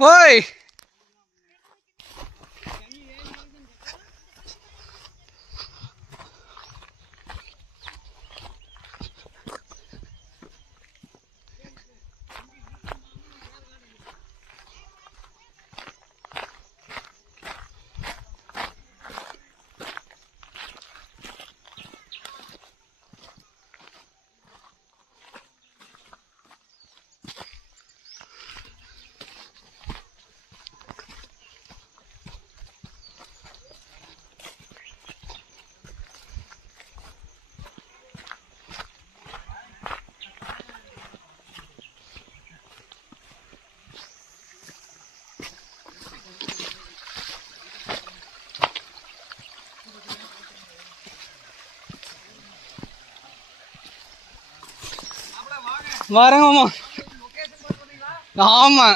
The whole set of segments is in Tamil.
ஓய் வரேங்க மாமா. ஆமா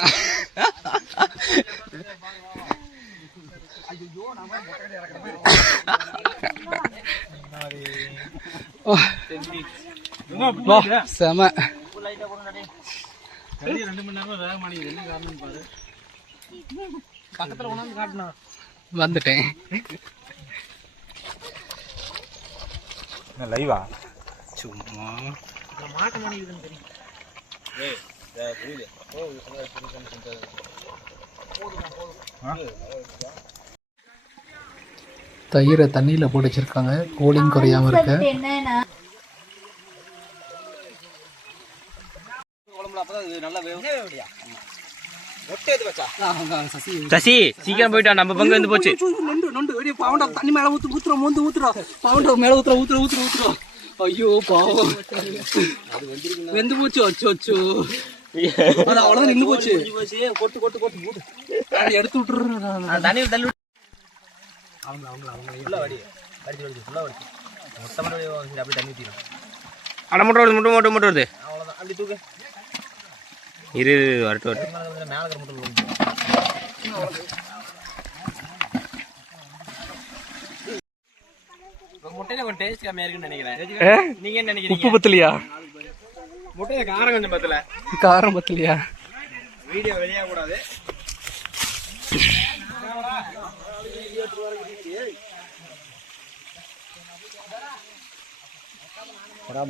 செம வந்துட்டேன். லைவா சும்மா தயிரை தண்ணியில போட்டு வச்சிருக்காங்க கூலிங் குறையாம இருக்க. சசி சீக்கிரம் போயிட்டா, நம்ம பங்கு வந்து போச்சு. தண்ணி மேல ஊத்துறோம் பவுண்டர் மேல ஊத்துறோம். ஐயோ பாவம் வெந்து போச்சு. அச்சோ அவ்வளவுதான் நின்று போச்சு. எடுத்து விட்டுறேன் தண்ணி தள்ளி அட முட்டை வருது. இரு வரட்டு முட்டையில கொஞ்சம் டேஸ்ட் கம்மியா இருக்குன்னு நினைக்கிறேன். நீங்க என்ன நினைக்கிறீங்க? உப்பு பத்தலையா? முட்டையில காரம் கொஞ்சம் பத்தல. காரம் பத்தலையா? வீடியோ வெளியாக கூடாது.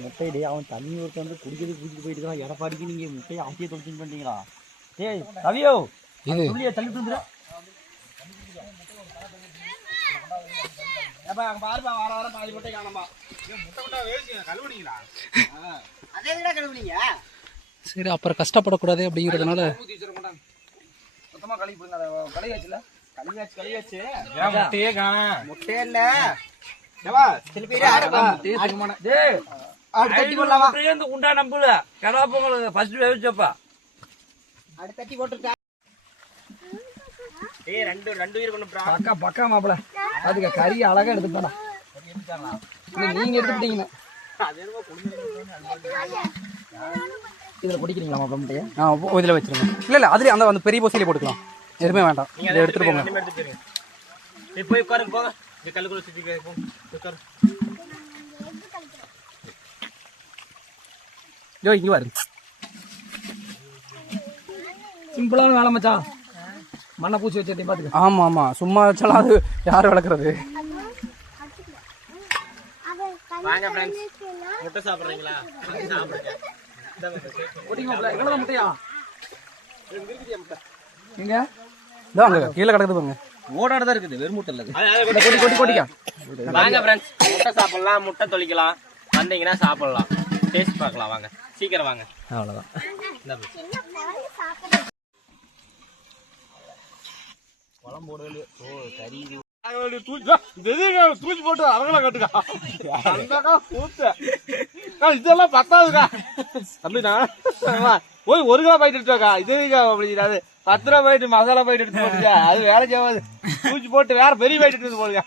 முட்டையிலே அவன் தண்ணி ஒருத்த வந்து குடிச்சிட்டு போயிட்டு தான் எடப்பாடிக்கு நீங்க முட்டையை ஆசிய தொழில் பண்ணிட்டீங்களா? ஏய் ரவியோ துள்ளிய தள்ளி தந்துரு. பாருப்பா வார வாரம் பாதி முட்டை காணமா. சரி அப்புறம் கஷ்டப்படக்கூடாது அப்படிங்கிறதுனால மொத்தமா கழுவி போடுங்க. கழுவியாச்சு முட்டையே காணோம். முட்டையே இல்ல உண்டா நம்பல கடா பொங்கல் ஃபர்ஸ்ட் வேவிச்சப்பா அடுத்தட்டி போட்டுருக்கா. ஏய் ரெண்டு உயிர் கொண்டு பக்கா மாப்பிள அதுக்கு கறி அழகா எடுத்துட்டானா. நீங்க எடுத்துட்டீங்க இதுல குடிக்கிறீங்களா மாப்பிள முட்டையை? இதுல வச்சிருங்க. இல்ல அதுல அந்த பெரிய போசியில போட்டுக்கலாம். எதுவுமே வேண்டாம். இதை எடுத்துட்டு போங்க. போய் உட்காருங்க போங்க. கல்லுக்குள்ள சுத்தி யோ இங்க பாரு. சிம்பிளான வேலை மச்சான். மண்ணை பூச்சி வச்சு பாத்துக்க. ஆமா சும்மா வச்சாலும் அது யாரு வளர்க்குறது? வாங்க ஃப்ரெண்ட்ஸ், முட்டை சாப்பிடுறீங்களா? சாப்பிடுங்க. எவ்வளவு முட்டையா எங்க அங்க கீழே கிடக்குது பாருங்க. ஓடாட தான் இருக்குது, வெறும் முட்டை இல்ல. கொட்டிக்கா. வாங்க ஃப்ரெண்ட்ஸ், முட்டை சாப்பிடலாம், முட்டை தொளிக்கலாம். வந்தீங்கன்னா சாப்பிடலாம், டேஸ்ட் பார்க்கலாம். வாங்க சீக்கிரம் வாங்க. அவ்வளவுதான். குழம்பு போடுறது கறி தூக்கி போட்டு அரங்கல கட்டுக்கா. இதெல்லாம் பத்தாதுக்கா. அப்படின்னா போய் 1 கிலோ போயிட்டு எடுத்துக்கா. இது அப்படிங்கிறாது 10 ரூபா போயிட்டு மசாலா போயிட்டு எடுத்து போட்டுக்கா. அது வேலை செய்யாது. தூக்கி போட்டு வேற பெரிய போயிட்டு எடுத்து போடுங்க.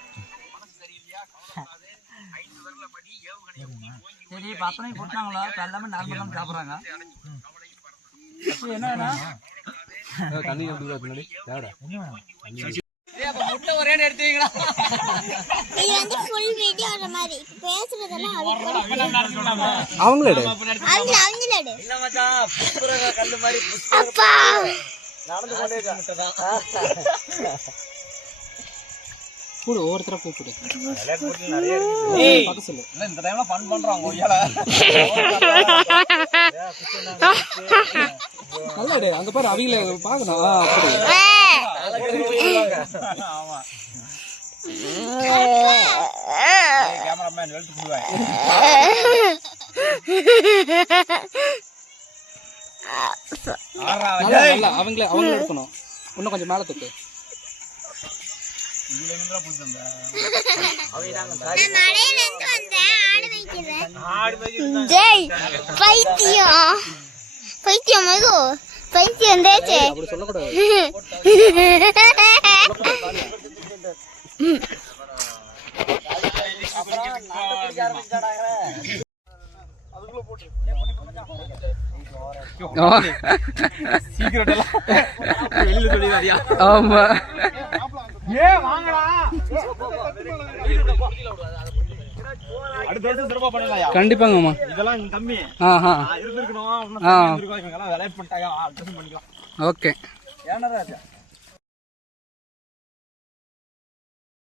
சரி 10 மணிக்கு போட்டாங்களா? எல்லாமே நார்மலா சாப்பிடுறாங்க. என்ன தண்ணி பின்னாடி முட்டை ஒரே எடுத்துவீங்களா? இது வந்து ஃபுல் வீடியோ வர மாதிரி பேசுறதெல்லாம் அவங்களே அவங்களே இல்ல மச்சான், புஷ்பரக கல்லு மாதிரி அப்பா நடந்து கொண்டே இருக்கா. கூடு ஒவ்வொருத்தர கூப்பிடு பார்க்க சொல்லு. இல்ல இந்த டைம்ல ஃபன் பண்றோம் கொய்யால. நல்லா டே அங்க பாரு அவங்கள பார்க்கணும். ஆமா கேமராமேன் வெல்ட் புடுவாய். நல்லா அவங்கள எடுக்கணும். இன்னும் கொஞ்சம் மேல தூக்கு. நான் மலையில இருந்து வந்தேன் ஆடு வைக்கிறேன். ஜெய் பைத்தியம் பைத்தியம் மகு பைத்தியம் வந்தேச்சே. அப்படி சொல்லக்கூடாது. ஆமா அடுத்த வருஷம் சிறப்பா பண்ணலாம்யா. கண்டிப்பாங்கம்மா. இதெல்லாம் கம்மி இருந்திருக்கணும். விளையாட்டு பண்ணிட்டாங்க. ஓகே. ஏன்னா